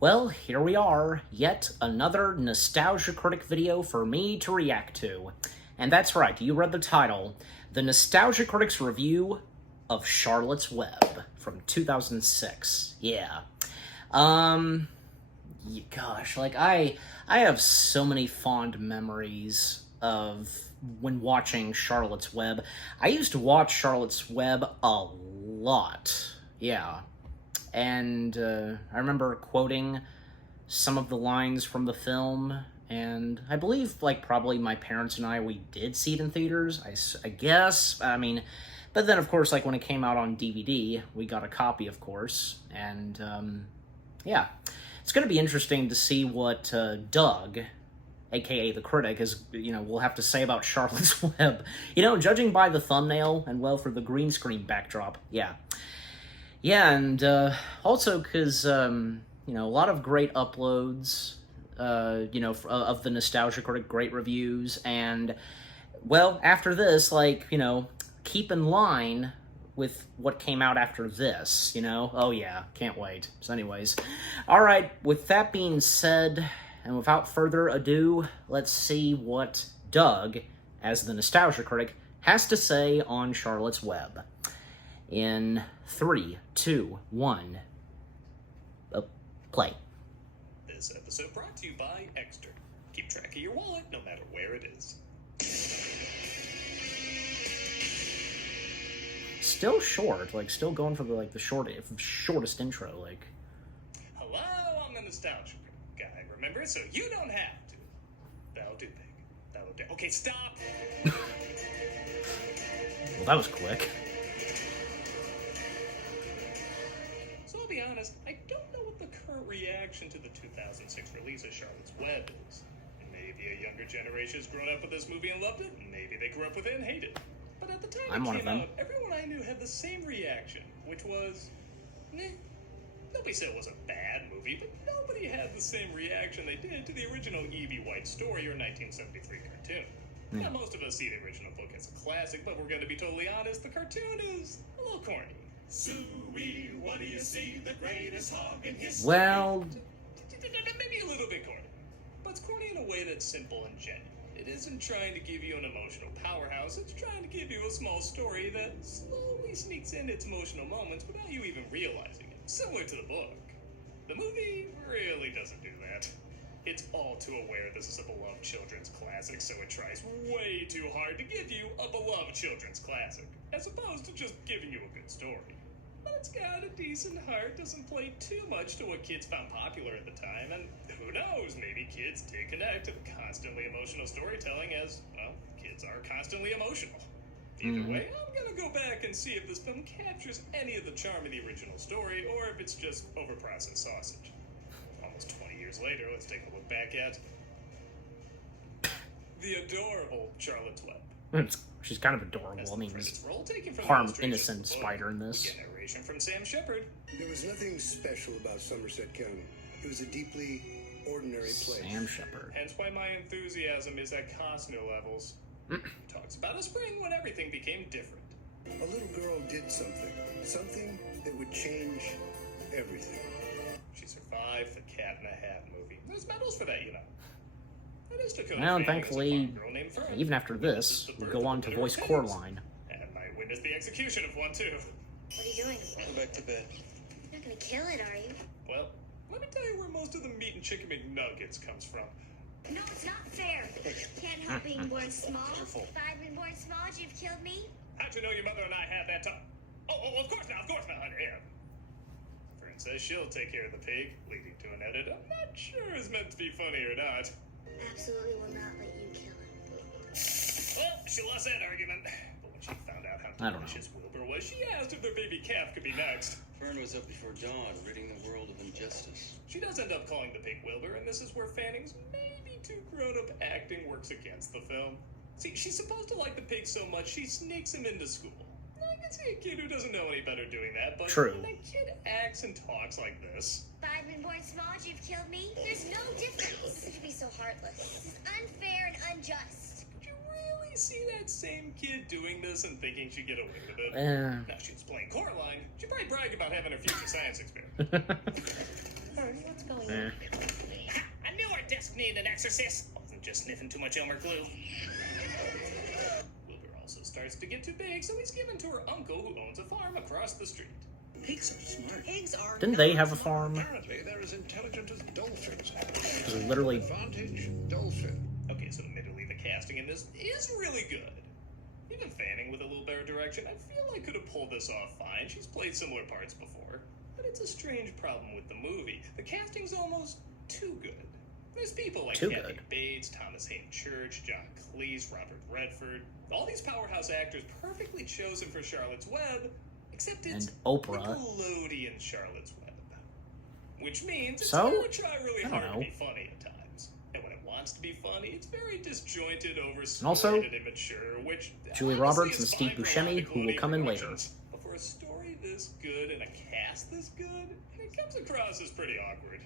Well, here we are, yet another Nostalgia Critic video for me to react to. And that's right, you read the title, the Nostalgia Critic's review of Charlotte's Web from 2006. Yeah. Gosh, like, I have so many fond memories of when watching Charlotte's Web. I used to watch Charlotte's Web a lot. Yeah. And I remember quoting some of the lines from the film, and I believe, like, probably my parents and we did see it in theaters, I guess. I mean, but then, of course, like, when it came out on DVD, we got a copy, of course, and, yeah. It's going to be interesting to see what Doug, aka the critic, will have to say about Charlotte's Web. Judging by the thumbnail, and, well, for the green screen backdrop, yeah. Yeah, and also because, a lot of great uploads, of the Nostalgia Critic, great reviews, and, well, after this, keep in line with what came out after this, Oh, yeah, can't wait. So anyways, all right, with that being said, and without further ado, let's see what Doug, as the Nostalgia Critic, has to say on Charlotte's Web. In 3, 2, 1, play. This episode brought to you by Extra. Keep track of your wallet no matter where it is. Still short, still going for the shortest intro, Hello, I'm the Nostalgia guy, remember? So you don't have to. That'll do, pig. That'll do. Okay, stop! Well, that was quick. So I'll be honest, I don't know what the current reaction to the 2006 release of Charlotte's Web is. Maybe a younger generation's grown up with this movie and loved it, maybe they grew up with it and hated it. But at the time it came out, everyone I knew had the same reaction, which was, Nobody said it was a bad movie, but nobody had the same reaction they did to the original E.B. White story or 1973 cartoon. Now, most of us see the original book as a classic, but we're going to be totally honest, the cartoon is a little corny. Suey, what do you see? The greatest hog in history. Well, maybe a little bit corny, but it's corny in a way that's simple and genuine. It isn't trying to give you an emotional powerhouse, it's trying to give you a small story that slowly sneaks in its emotional moments without you even realizing it, similar to the book. The movie really doesn't do that. It's all too aware this is a beloved children's classic, so it tries way too hard to give you a beloved children's classic, as opposed to just giving you a good story. But it's got a decent heart, doesn't play too much to what kids found popular at the time, and who knows, maybe kids did connect to the constantly emotional storytelling as, well, kids are constantly emotional. Either way, I'm gonna go back and see if this film captures any of the charm of the original story, or if it's just overprocessed sausage. Almost 20 years later, let's take a look back at the adorable Charlotte's Web. She's kind of adorable. I mean, there's harm innocent spider in this. We get narration from Sam Shepard. There was nothing special about Somerset County. It was a deeply ordinary place. Sam Shepard. Hence why my enthusiasm is at Costner levels. Talks about a spring when everything became different. A little girl did something that would change everything. She survived the Cat in the Hat movie. There's medals for that, Well, and thankfully, even after this, we go on to voice Coraline. And might witness the execution of one, too. What are you doing? Go back to bed. You're not gonna kill it, are you? Well, let me tell you where most of the meat and chicken McNuggets comes from. No, it's not fair. Can't help being born small. If I'd been born small, you've killed me. How'd you know your mother and I had that talk? Oh, of course not, honey. Yeah. Fern says she'll take care of the pig, leading to an edit I'm not sure is meant to be funny or not. Absolutely will not let you kill it. Well, she lost that argument. But when she found out how delicious Wilbur was, she asked if their baby calf could be next. Fern was up before dawn, ridding the world of injustice. She does end up calling the pig Wilbur, and this is where Fanning's maybe too grown-up acting works against the film. See, she's supposed to like the pig so much, she sneaks him into school. I can see a kid who doesn't know any better doing that, but when a kid acts and talks like this... If I'd been born small, you've killed me. There's no difference. You should be so heartless. This is unfair and unjust. Could you really see that same kid doing this and thinking she'd get away with it? Now she's playing Coraline. She'd probably brag about having her future science experiment. Fern, what's going Eh. I knew our desk needed an exorcist. Wasn't just sniffing too much Elmer glue. Wilbur also starts to get too big, so he's given to her uncle who owns a farm across the street. Pigs are smart. Pigs are Didn't they have a farm? Apparently, they're as intelligent as dolphins. It was literally... Advantage, dolphin. Okay, so admittedly the casting in this is really good. Even Fanning with a little better direction, I feel I could have pulled this off fine. She's played similar parts before. But it's a strange problem with the movie. The casting's almost too good. There's people like Too Kathy good. Bates, Thomas Hayden Church, John Cleese, Robert Redford. All these powerhouse actors perfectly chosen for Charlotte's Web, except it's And Oprah. Nickelodeon Charlotte's Web. Which means it's So? going to try really I don't hard know. to be funny at times. And when it wants to be funny, it's very disjointed, also, overspoiled, and immature, which Julie honestly Roberts is and Steve fine for a lot of Buscemi, who will Nickelodeon come in later. productions. But for a story this good and a cast this good, it comes across as pretty awkward.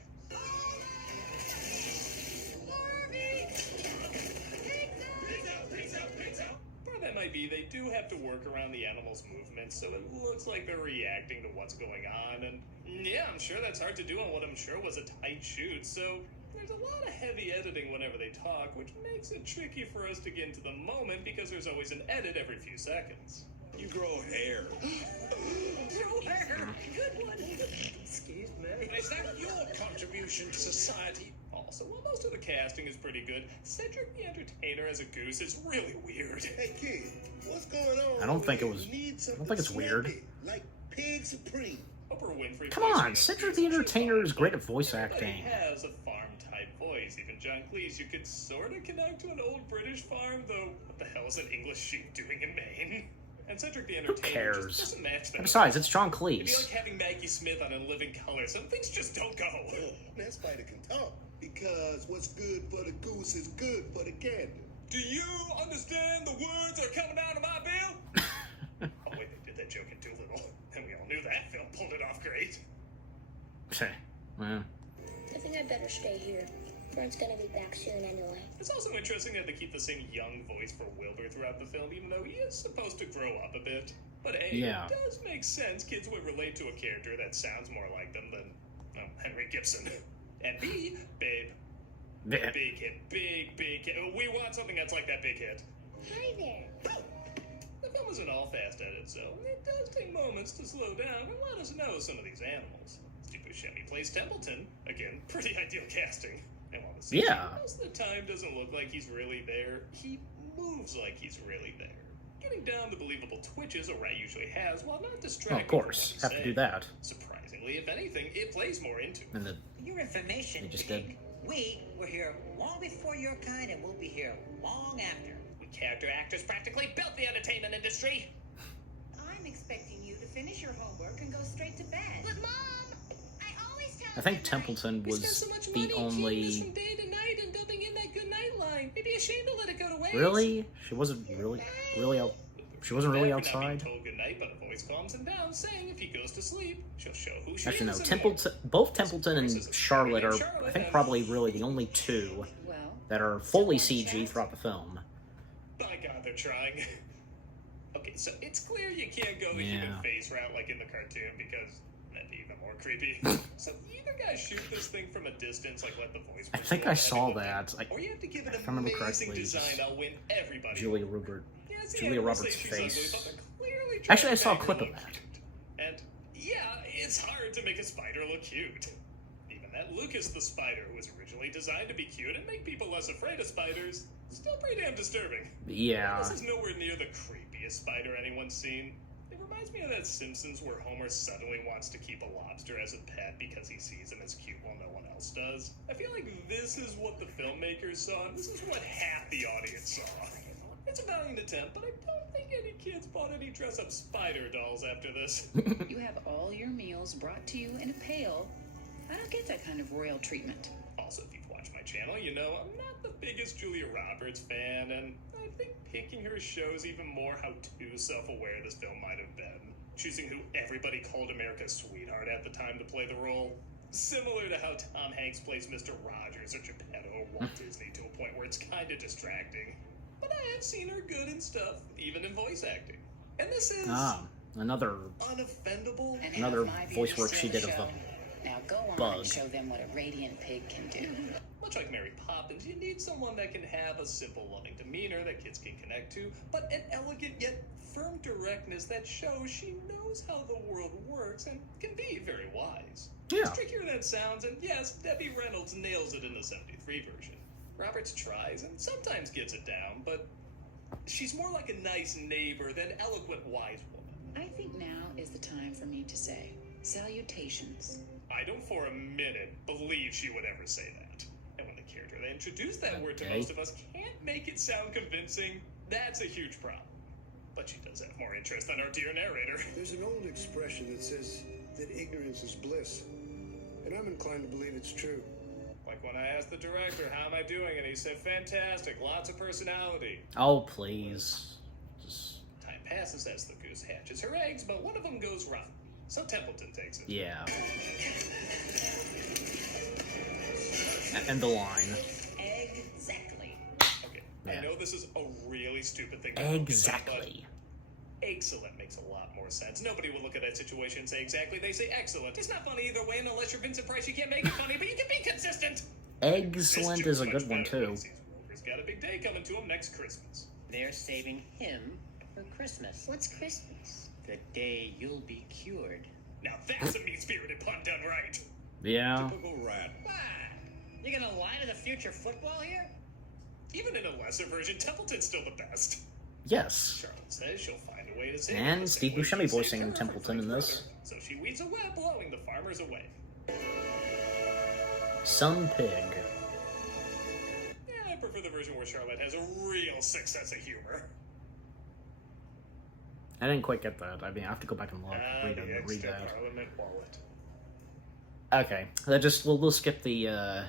Part of that might be they do have to work around the animals' movements, so it looks like they're reacting to what's going on, and yeah, I'm sure that's hard to do on what I'm sure was a tight shoot, so there's a lot of heavy editing whenever they talk, which makes it tricky for us to get into the moment because there's always an edit every few seconds. You grow hair. Grow hair! Good one! Excuse me. Is that your contribution to society? Also, while most of the casting is pretty good, Cedric the Entertainer as a goose is really weird. Hey, kid, what's going on? I don't think it over was- here? You need I don't something think it's weird. snappy, like Pig Supreme. Oprah Winfrey Come plays on, her Cedric as the she's Entertainer fine, is great but at voice everybody acting. has a farm-type voice. Even John Cleese, you could sort of connect to an old British farm, though what the hell is an English sheep doing in Maine? And Cedric the Who Entertainer cares? just doesn't match that. And besides, it's John It'd be like Cleese. having Maggie Smith on In Living Color. Some things just don't go. That spider can talk. Because what's good for the goose is good for the gander. Do you understand the words that are coming out of my bill? Oh wait, they did that joke in Doolittle, and we all knew that film pulled it off great. Well, I think I'd better stay here. Brent's gonna be back soon anyway. It's also interesting that they keep the same young voice for Wilbur throughout the film, even though he is supposed to grow up a bit. But A, Yeah. it does make sense kids would relate to a character that sounds more like them than Henry Gibson. And B, babe, bleh. big hit, big hit. We want something that's like that big hit. Hi there. The film isn't all fast edit, so it does take moments to slow down and let us know some of these animals. Steve Buscemi plays Templeton. Again, pretty ideal casting. And while the CG Yeah. most of the time doesn't look like he's really there, he moves like he's really there. Getting down the believable twitches a rat usually has, while not distracting. Well, of course, have to do that. Surprisingly, if anything, it plays more into it. And the For your information, They just Pig, did. we were here long before your kind and we'll be here long after. We character actors practically built the entertainment industry. I'm expecting you to finish your homework and go straight to bed. But Mom, I always tell I think him Templeton We spent was so much the money keeping this only. from day to night and dubbing in that good night line. Maybe a shame to let it go to waste. Really? She wasn't really out. She wasn't really Bad for not being outside. told good night, but a voice calms him down, saying if he goes to sleep, she'll show who she Actually, no. is. and Templeton, both Templeton and Charlotte are, I think, probably really the only two Well, that are fully CG throughout the film. By God, they're trying. Okay, so it's clear you can't go the human Yeah. face route like in the cartoon because that'd be even more creepy. So either guys shoot this thing from a distance, like let the voice. I think I saw that. Or you have to give it If I remember amazing correctly, design just that'll win everybody. Julia Roberts. Yeah, see, Julia everyone Roberts' says she's face. ugly, but they're clearly trying Actually, I to saw a make her clip of look that. cute. And yeah, it's hard to make a spider look cute. Even that Lucas the spider, who was originally designed to be cute and make people less afraid of spiders, still pretty damn disturbing. Yeah. This is nowhere near the creepiest spider anyone's seen. It reminds me of that Simpsons where Homer suddenly wants to keep a lobster as a pet because he sees him as cute while no one else does. I feel like this is what the filmmakers saw, and this is what half the audience saw. It's a valiant attempt, but I don't think any kids bought any dress-up spider dolls after this. you have all your meals brought to you in a pail. I don't get that kind of royal treatment. Also, if you've watched my channel, you know I'm not the biggest Julia Roberts fan, and I think picking her shows even more how too self-aware this film might have been. Choosing who everybody called America's sweetheart at the time to play the role. Similar to how Tom Hanks plays Mr. Rogers or Geppetto or Walt Disney to a point where it's kind of distracting. But I have seen her good in stuff, even in voice acting. And this is Another unoffendable. And Another half my voice views work still she did of show. the Now go on Bug. and show them what a radiant pig can do. Much like Mary Poppins, you need someone that can have a simple, loving demeanor that kids can connect to, but an elegant yet firm directness that shows she knows how the world works and can be very wise. Yeah. It's trickier than it sounds, and yes, Debbie Reynolds nails it in the 73 version. Roberts tries and sometimes gets it down, but she's more like a nice neighbor than eloquent wise woman. I think now is the time for me to say salutations. I don't for a minute believe she would ever say that. And when the character that introduced that word to Okay. most of us can't make it sound convincing, that's a huge problem. But she does have more interest than our dear narrator. There's an old expression that says that ignorance is bliss, and I'm inclined to believe it's true. Like when I asked the director, how am I doing? And he said, fantastic, lots of personality. Oh, please. Just, Time passes as the goose hatches her eggs, but one of them goes rotten. So Templeton takes it. yeah. And the line. Exactly. Okay, Yeah. I know this is a really stupid thing to focus on, Exactly. but excellent makes a lot more sense. Nobody will look at that situation and say exactly. They say excellent. It's not funny either way, and unless you're Vincent Price, you can't make it funny, but you can be consistent. Excellent is a good one, too. He's got a big day coming to him next Christmas. They're saving him for Christmas. What's Christmas? The day you'll be cured. Now that's a mean-spirited pun done right. Yeah. Typical rat. What? You gonna lie to the future football here? Even in a lesser version, Templeton's still the best. Yes. Charlotte says she'll find a way to save And him the Steve same way Buscemi she saved voicing her from Templeton in Frank's this. brother. So she weaves a web, blowing the farmers away. Some pig. Yeah, I prefer the version where Charlotte has a real sick sense of humor. I didn't quite get that. I mean, I have to go back and look. Read The that. extra Parliament wallet. Okay, that just we'll skip the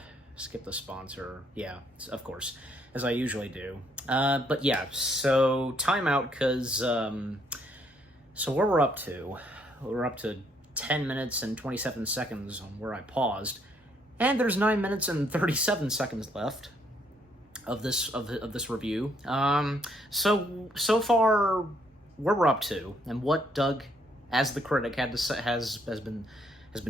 sponsor. Yeah, of course, as I usually do. But yeah, so timeout because so where we're up to 10 minutes and 27 seconds on where I paused, and there's 9 minutes and 37 seconds left of this review. So far where we're up to and what Doug, as the critic, had to say, has been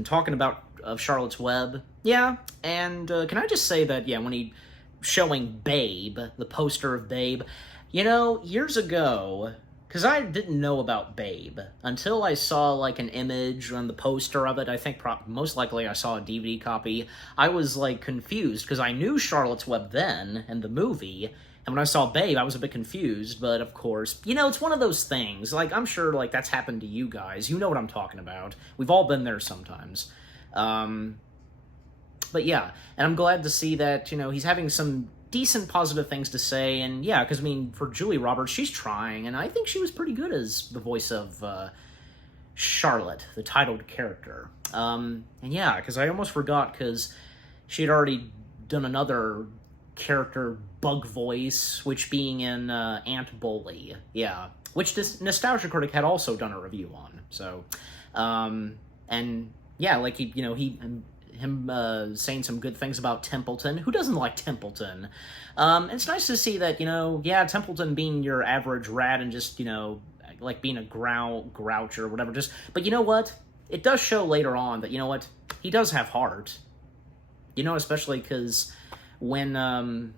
talking about of Charlotte's Web. Yeah, and can I just say that, yeah, when he showing Babe, the poster of Babe, you know, years ago, because I didn't know about Babe until I saw, like, an image on the poster of it. I think most likely I saw a DVD copy. I was, like, confused, because I knew Charlotte's Web then, and the movie, and when I saw Babe, I was a bit confused, but of course, you know, it's one of those things. Like, I'm sure, like, that's happened to you guys. You know what I'm talking about. We've all been there sometimes. But yeah, and I'm glad to see that, you know, he's having some decent positive things to say, and yeah, because, I mean, for Julie Roberts, she's trying, and I think she was pretty good as the voice of Charlotte, the titled character. And yeah, because I almost forgot, because she had already done another character bug voice, which being in Aunt Bully, yeah, which this Nostalgia Critic had also done a review on. So, and yeah, like him saying some good things about Templeton. Who doesn't like Templeton? It's nice to see that, you know, yeah, Templeton being your average rat and just, you know, like being a grouch or whatever. But you know what? It does show later on that, you know what, he does have heart. You know, especially because when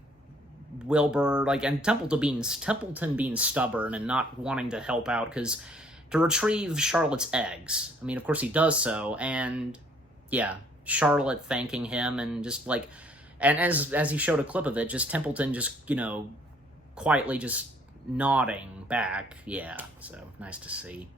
Wilbur, like, and Templeton being stubborn and not wanting to help out because to retrieve Charlotte's eggs. I mean, of course he does so, and yeah, Charlotte thanking him and just like, and as he showed a clip of it, just Templeton just, you know, quietly just nodding back. Yeah, so nice to see.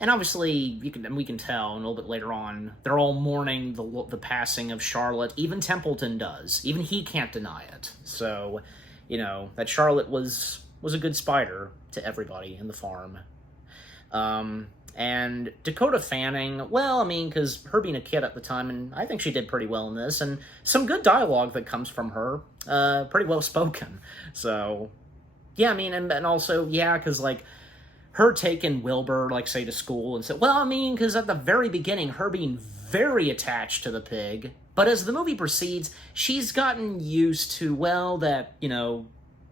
And obviously, we can tell, and a little bit later on, they're all mourning the passing of Charlotte. Even Templeton does. Even he can't deny it. So, you know, that Charlotte was a good spider to everybody in the farm. And Dakota Fanning, well, I mean, because her being a kid at the time, and I think she did pretty well in this, and some good dialogue that comes from her, pretty well spoken. So, yeah, I mean, and also, yeah, because, like, her taking Wilbur, like, say, to school and said, well, I mean, because at the very beginning, her being very attached to the pig, but as the movie proceeds, she's gotten used to, well, that, you know,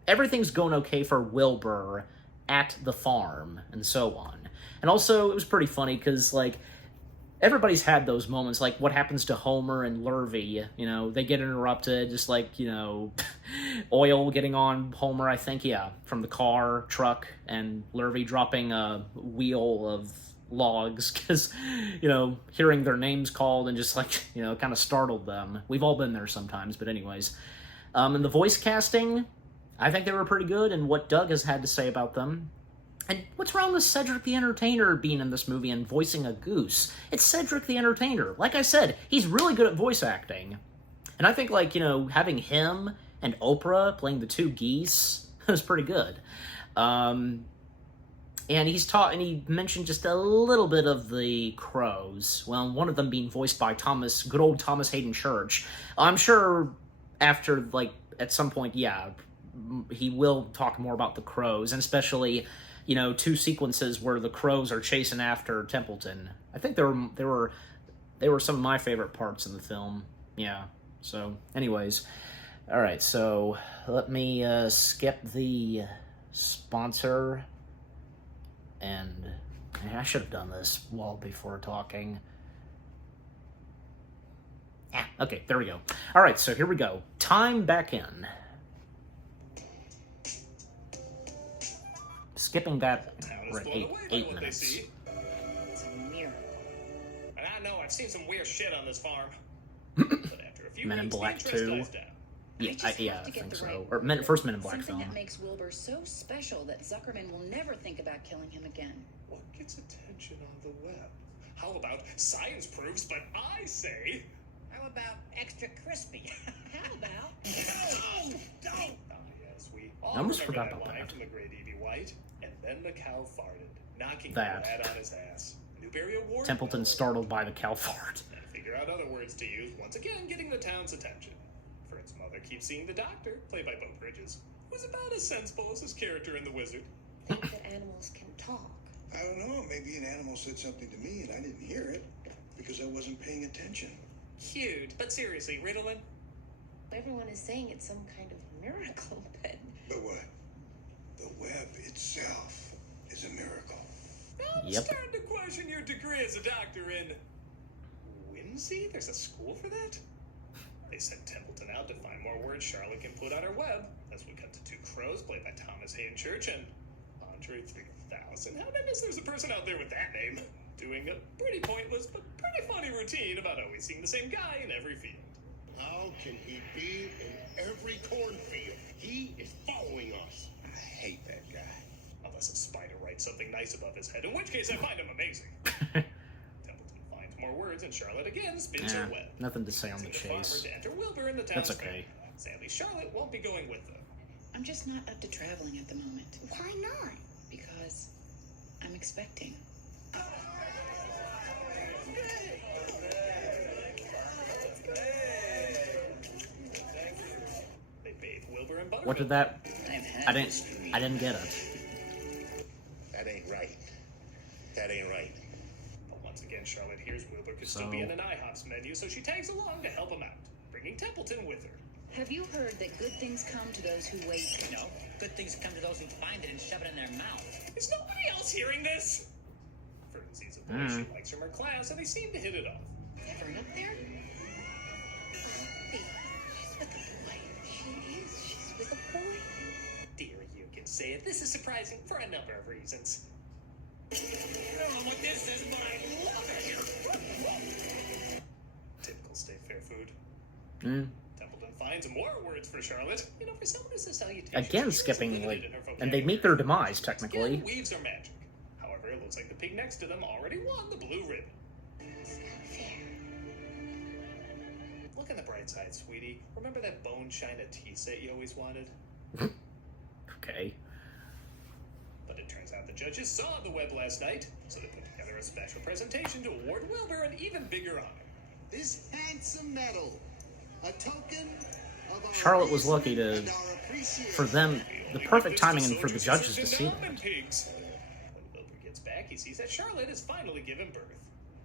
everything's going okay for Wilbur at the farm, and so on. And also, it was pretty funny, because, like, everybody's had those moments, like what happens to Homer and Lurvy. You know, they get interrupted, just like, you know, oil getting on Homer, I think, yeah, from the truck, and Lurvy dropping a wheel of logs because, you know, hearing their names called and just like, you know, kind of startled them. We've all been there sometimes, but anyways. And the voice casting, I think they were pretty good, and what Doug has had to say about them. And what's wrong with Cedric the Entertainer being in this movie and voicing a goose? It's Cedric the Entertainer. Like I said, he's really good at voice acting. And I think, like, you know, having him and Oprah playing the two geese was pretty good. And he mentioned just a little bit of the crows. Well, one of them being voiced by good old Thomas Hayden Church. I'm sure after, like, at some point, yeah, he will talk more about the crows, and especially, you know, two sequences where the crows are chasing after Templeton. I think they were some of my favorite parts in the film. Yeah. So, anyways, all right. So let me skip the sponsor, and I should have done this well before talking. Okay, there we go. All right, so here we go. Time back in. Skipping that, we're at eight minutes. It's a miracle. And I know I've seen some weird shit on this farm. But after a few Men in weeks, Black the interest 2. dies down. I think so. Or first Men in Black Something film. that makes Wilbur so special that Zuckerman will never think about killing him again. What gets attention on the web? How about science proves, but I say... How about extra crispy? How about? Ah, yes, we all I almost remember forgot that about line that. from the Great Evie White. And then the cow farted, knocking That. the lad on his ass. Newberry Award. Templeton startled by the cow fart. And figure out other words to use, once again getting the town's attention. Fred's mother keeps seeing the doctor, played by Bo Bridges, who's about as sensible as his character in The Wizard. Think that animals can talk. I don't know. Maybe an animal said something to me and I didn't hear it because I wasn't paying attention. Cute, but seriously, Ritalin? Everyone is saying it's some kind of miracle, but But what? The web itself is a miracle. I'm Yep. starting to question your degree as a doctor in... Whimsy? There's a school for that? They sent Templeton out to find more words Charlotte can put on her web, as we cut to two crows played by Thomas Hayden Church and Andre 3000. How did I miss there's a person out there with that name? Doing a pretty pointless but pretty funny routine about always seeing the same guy in every field. How can he be in every cornfield? He is following us. I hate that guy. Unless a spider writes something nice above his head, in which case I find him amazing. Templeton finds more words, and Charlotte again spins her web. Nothing to say on the Asking farmer chase. to enter Wilbur in the That's town's okay. fair. Sadly, Charlotte won't be going with them. I'm just not up to traveling at the moment. why not? Because I'm expecting. They bathe Wilbur in buttermilk. What did that? I've had I this didn't. dream. I didn't get it. That ain't right. That ain't right. But once again, Charlotte hears Wilbur could still So- be in an IHOP's menu, so she tags along to help him out, bringing Templeton with her. Have you heard that good things come to those who wait? No, good things come to those who find it and shove it in their mouth. Is nobody else hearing this? Fern sees a boy she likes from her class, and they seem to hit it off. Fern up there? She's with a boy. She is. She's with a boy. Dear, you can say it. This is surprising for a number of reasons. I don't know what this is, but I love it. Typical State Fair food. Mm. Templeton finds more words for Charlotte. You know, for someone who's a salutation. Again, she's skipping, limited like, in her and they vocabulary. meet their demise, Again, technically. weaves are magic. However, it looks like the pig next to them already won the blue ribbon. It's not fair. Look on the bright side, sweetie. Remember that bone china tea set you always wanted? Okay. But it turns out the judges saw the web last night, so they put together a special presentation to award Wilbur an even bigger honor. This handsome medal, a token of our Charlotte was lucky amazement to, and our appreciation. for them, the perfect timing and for the judges to see Up that. in pigs. When Wilbur gets back, he sees that Charlotte has finally given birth.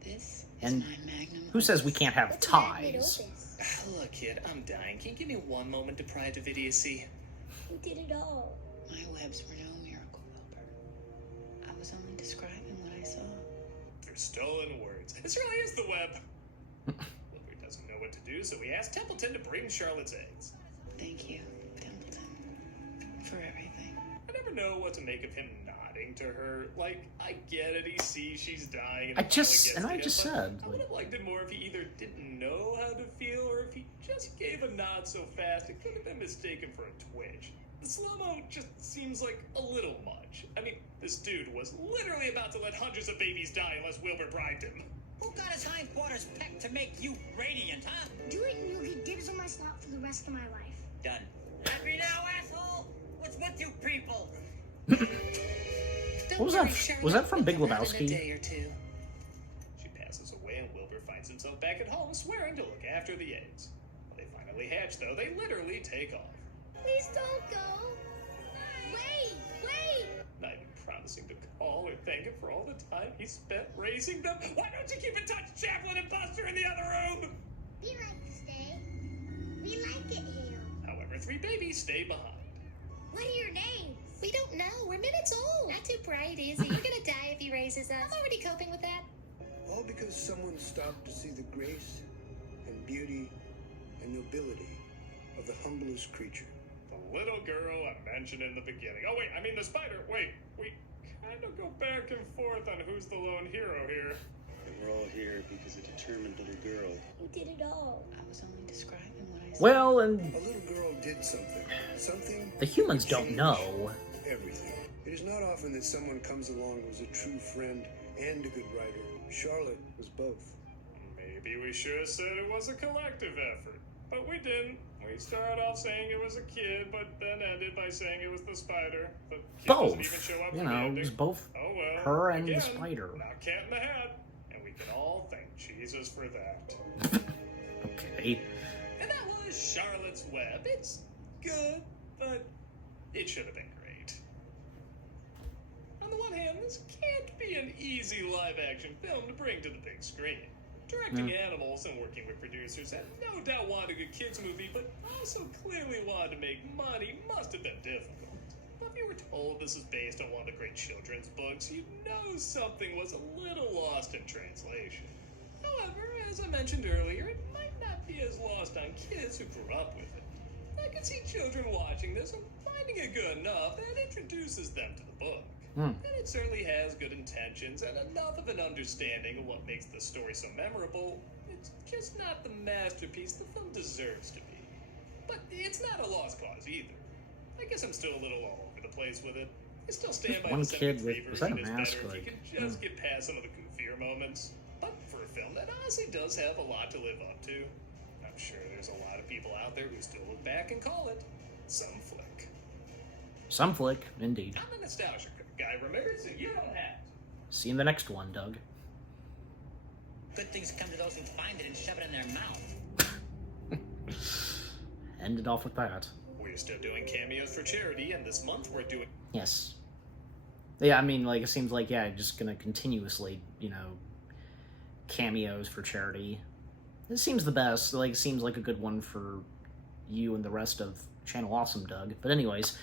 This And is my magnum. who says we can't have What's a magnet ties? opus? Look, kid, I'm dying. Can you give me one moment to pry to idiocy? Who did it all? My webs were no miracle, Wilbur. I was only describing what I saw. through stolen words. This really is the web. Wilbur doesn't know what to do, so he asks Templeton to bring Charlotte's eggs. Thank you, Templeton, for everything. I never know what to make of him nodding to her. Like, I get it, he sees she's dying. And I just said, I would have liked it more if he either didn't know how to feel, or if he just gave a nod so fast it could have been mistaken for a twitch. The slow-mo just seems like a little much. I mean, this dude was literally about to let hundreds of babies die unless Wilbur bribed him. Who got his hindquarters pecked to make you radiant, huh? Do it and you'll get dibs on my slot for the rest of my life. Done. Happy now, asshole? What's with you people? What was that? Was that from Big Lebowski? She passes away and Wilbur finds himself back at home swearing to look after the eggs. When they finally hatch, though, they literally take off. Please don't go. Wait. Not even promising to call or thank him for all the time he spent raising them. Why don't you keep in touch, Chaplin and Buster in the other room? We like to stay. We like it here. However, 3 babies stay behind. What are your names? We don't know. We're minutes old. Not too bright, is he? You're gonna die if he raises us. I'm already coping with that. All because someone stopped to see the grace and beauty and nobility of the humblest creature. The little girl I mentioned in the beginning. Oh, wait, I mean the spider. Wait, we kind of go back and forth on who's the lone hero here. And we're all here because a determined little girl. You did it all. I was only describing what I said. Well, and A little girl did something. Something the humans that don't changed know. everything. It is not often that someone comes along who is a true friend and a good writer. Charlotte was both. Maybe we should have said it was a collective effort. But we didn't. We started off saying it was a kid, but then ended by saying it was the spider. The kid doesn't even Both. show up You for the know, it ending. was both Oh well. her and the Again, spider. Not cat in the hat. And we can all thank Jesus for that. Okay. And that was Charlotte's Web. It's good, but it should have been great. On the one hand, this can't be an easy live-action film to bring to the big screen. Directing animals and working with producers and no doubt wanted a kids movie, but also clearly wanted to make money must have been difficult. But if you were told this is based on one of the great children's books, you'd know something was a little lost in translation. However, as I mentioned earlier, it might not be as lost on kids who grew up with it. I can see children watching this and finding it good enough that it introduces them to the book. And it certainly has good intentions and enough of an understanding of what makes the story so memorable. It's just not the masterpiece the film deserves to be. But it's not a lost cause either. I guess I'm still a little all over the place with it. I still stand by One the kid 73 with- was that a version is mask? better if you Like, can just get past some of the goofier moments. But for a film that honestly does have a lot to live up to, I'm sure there's a lot of people out there who still look back and call it some flick. Some flick, indeed. I'm a nostalgia guy, remember? So you don't have to. See you in the next one, Doug. Good things come to those who find it and shove it in their mouth. End it off with that. We're still doing cameos for charity, and this month we're doing... Yes. Yeah, I mean, like, it seems like, yeah, just gonna continuously, you know, cameos for charity. It seems the best. Like, seems like a good one for you and the rest of Channel Awesome, Doug. But anyways,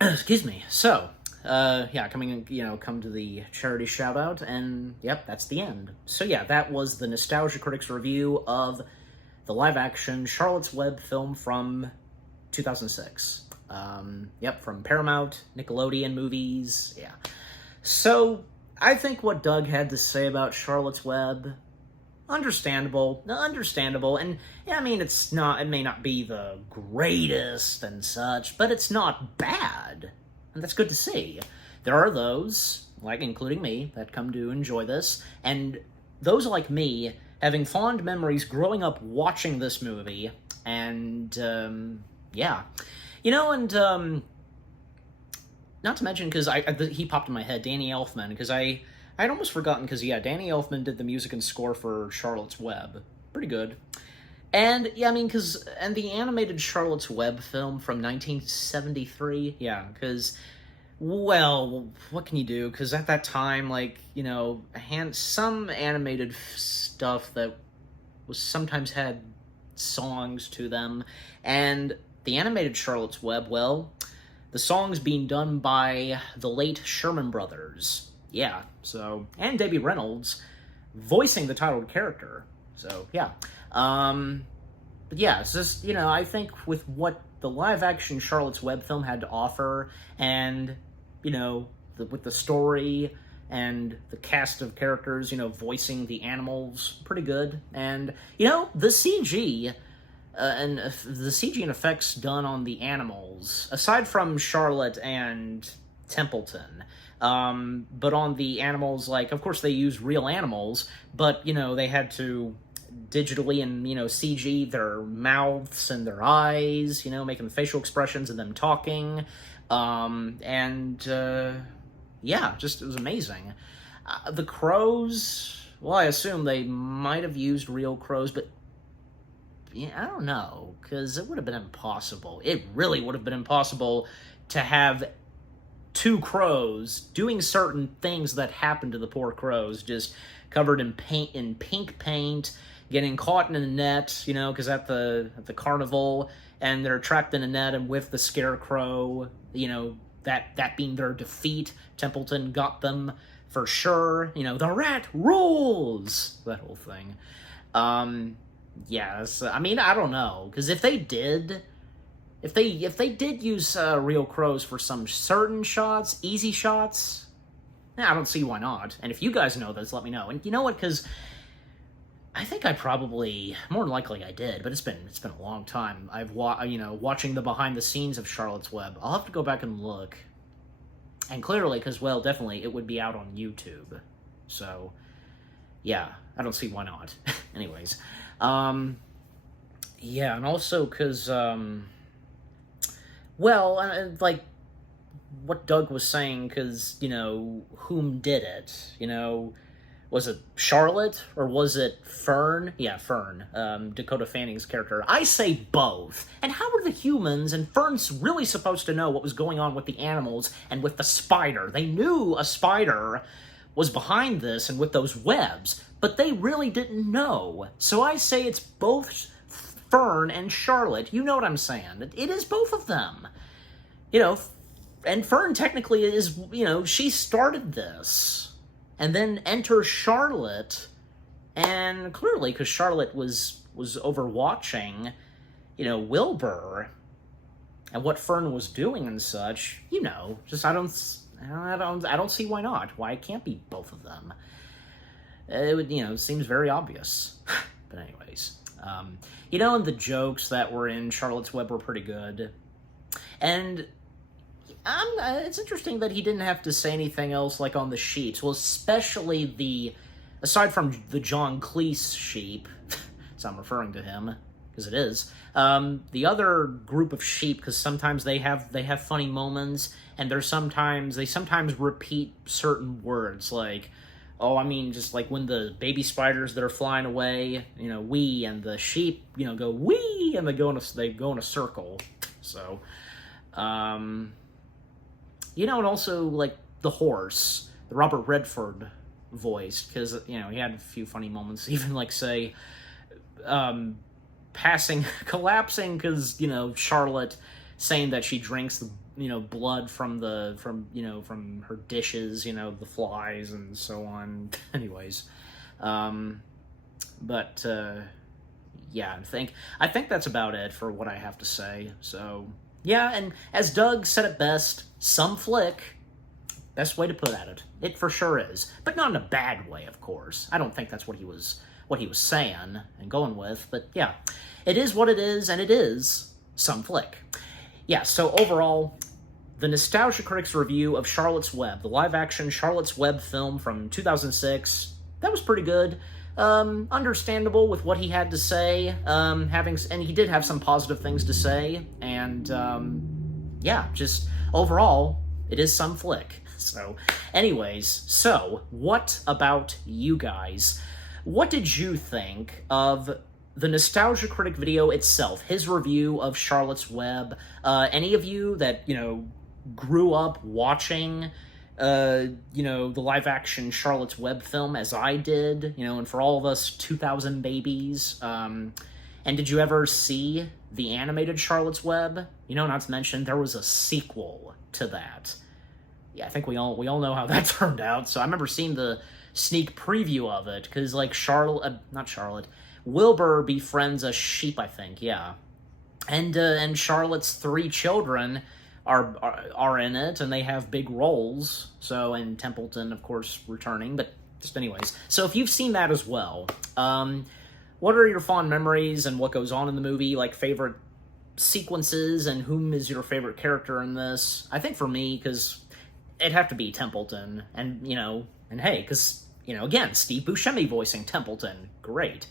excuse me. So, yeah, come to the charity shout-out, and, yep, that's the end. So, yeah, that was the Nostalgia Critics review of the live-action Charlotte's Web film from 2006. Yep, from Paramount, Nickelodeon movies, yeah. So, I think what Doug had to say about Charlotte's Web, understandable, and, yeah, I mean, it may not be the greatest and such, but it's not bad, and that's good to see. There are those, like, including me, that come to enjoy this, and those like me, having fond memories growing up watching this movie, and, yeah. You know, and, not to mention, because he popped in my head, Danny Elfman, because I'd almost forgotten, because, yeah, Danny Elfman did the music and score for Charlotte's Web. Pretty good. And, yeah, I mean, and the animated Charlotte's Web film from 1973, yeah, because, well, what can you do? Because at that time, like, you know, some animated stuff that was sometimes had songs to them, and the animated Charlotte's Web, well, the songs being done by the late Sherman Brothers. yeah, so, and Debbie Reynolds voicing the titled character. So, yeah. But yeah, it's just, you know, I think with what the live-action Charlotte's Web film had to offer, and, you know, with the story and the cast of characters, you know, voicing the animals, pretty good. And, you know, the CG... and the CG and effects done on the animals, aside from Charlotte and Templeton, but on the animals, like, of course they use real animals, but, you know, they had to digitally and, you know, CG their mouths and their eyes, you know, making facial expressions and them talking, yeah, just, it was amazing. The crows, well, I assume they might have used real crows, but yeah, I don't know, because it would have been impossible. It really would have been impossible to have two crows doing certain things that happened to the poor crows, just covered in paint, in pink paint, getting caught in a net, you know, because at the carnival, and they're trapped in a net, and with the scarecrow, you know, that being their defeat, Templeton got them for sure. You know, the rat rules! That whole thing. Yes, I mean, I don't know, because if they did use real crows for some certain shots, easy shots, I don't see why not. And if you guys know this, let me know. And you know what, because I think I probably, more than likely I did, but it's been a long time. Watching the behind the scenes of Charlotte's Web. I'll have to go back and look. And clearly, because, well, definitely, it would be out on YouTube. So, yeah, I don't see why not. Anyways. Yeah, and also because, like what Doug was saying, because, you know, whom did it? You know, was it Charlotte, or was it Fern? Yeah, Fern, Dakota Fanning's character. I say both. And how were the humans and Fern's really supposed to know what was going on with the animals and with the spider? They knew a spider was behind this and with those webs, but they really didn't know. So I say it's both Fern and Charlotte. You know what I'm saying. It is both of them. You know, and Fern technically is, you know, she started this. And then enter Charlotte, and clearly, because Charlotte was overwatching, you know, Wilbur, and what Fern was doing and such, you know, just I don't see why not. Why it can't be both of them. It would, you know, seems very obvious. But anyways, you know, and the jokes that were in Charlotte's Web were pretty good. And it's interesting that he didn't have to say anything else, like, on the sheeps. Well, especially aside from the John Cleese sheep, so I'm referring to him, because it is, the other group of sheep, because sometimes they have funny moments, and they sometimes repeat certain words, like, oh, I mean, just like when the baby spiders that are flying away, you know, wee, and the sheep, you know, go wee, and they go in a circle. So, you know, and also, like, the horse, the Robert Redford voice, because, you know, he had a few funny moments, even, like, say, collapsing, because, you know, Charlotte saying that she drinks the, you know, blood from her dishes, you know, the flies and so on. Anyways, yeah, I think that's about it for what I have to say. So, yeah, and as Doug said it best, some flick, best way to put it. It for sure is, but not in a bad way, of course. I don't think that's what he was saying and going with, but yeah, it is what it is, and it is some flick. Yeah, so overall, the Nostalgia Critic's review of Charlotte's Web, the live-action Charlotte's Web film from 2006, that was pretty good. Understandable with what he had to say, and he did have some positive things to say, and, yeah, just overall, it is some flick. So, anyways, so, what about you guys? What did you think of the Nostalgia Critic video itself, his review of Charlotte's Web? Any of you that, you know, grew up watching, you know, the live-action Charlotte's Web film as I did, you know, and for all of us 2000 babies, and did you ever see the animated Charlotte's Web? You know, not to mention, there was a sequel to that. yeah, I think we all know how that turned out. So I remember seeing the sneak preview of it, because, like, Wilbur befriends a sheep, I think, yeah. And Charlotte's 3 children are in it, and they have big roles. So, and Templeton, of course, returning, but just anyways. So if you've seen that as well, what are your fond memories and what goes on in the movie, like favorite sequences, and whom is your favorite character in this? I think for me, because it'd have to be Templeton, and, and hey, because, again, Steve Buscemi voicing Templeton, great.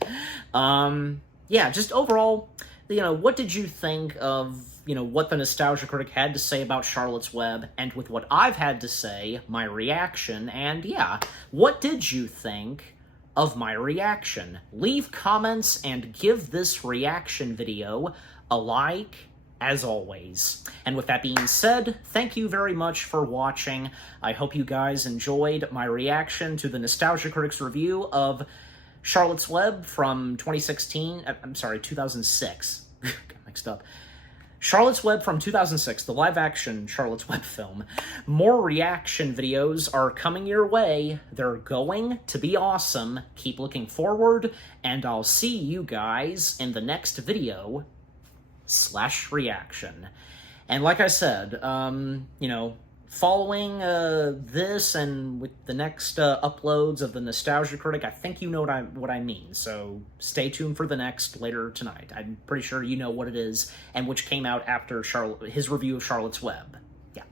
Yeah, just overall, what did you think of, what the Nostalgia Critic had to say about Charlotte's Web, and with what I've had to say, my reaction, and yeah, what did you think of my reaction? Leave comments and give this reaction video a like, as always. And with that being said, thank you very much for watching. I hope you guys enjoyed my reaction to the Nostalgia Critic's review of Charlotte's Web from 2006. Got mixed up. Charlotte's Web from 2006, the live-action Charlotte's Web film. More reaction videos are coming your way. They're going to be awesome. Keep looking forward, and I'll see you guys in the next video / reaction. And like I said, following this and with the next uploads of the Nostalgia Critic, I think you know what I mean. So stay tuned for the next later tonight. I'm pretty sure you know what it is, and which came out after his review of Charlotte's Web. Yeah.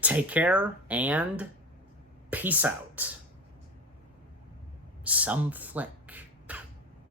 Take care, and peace out. Some flick.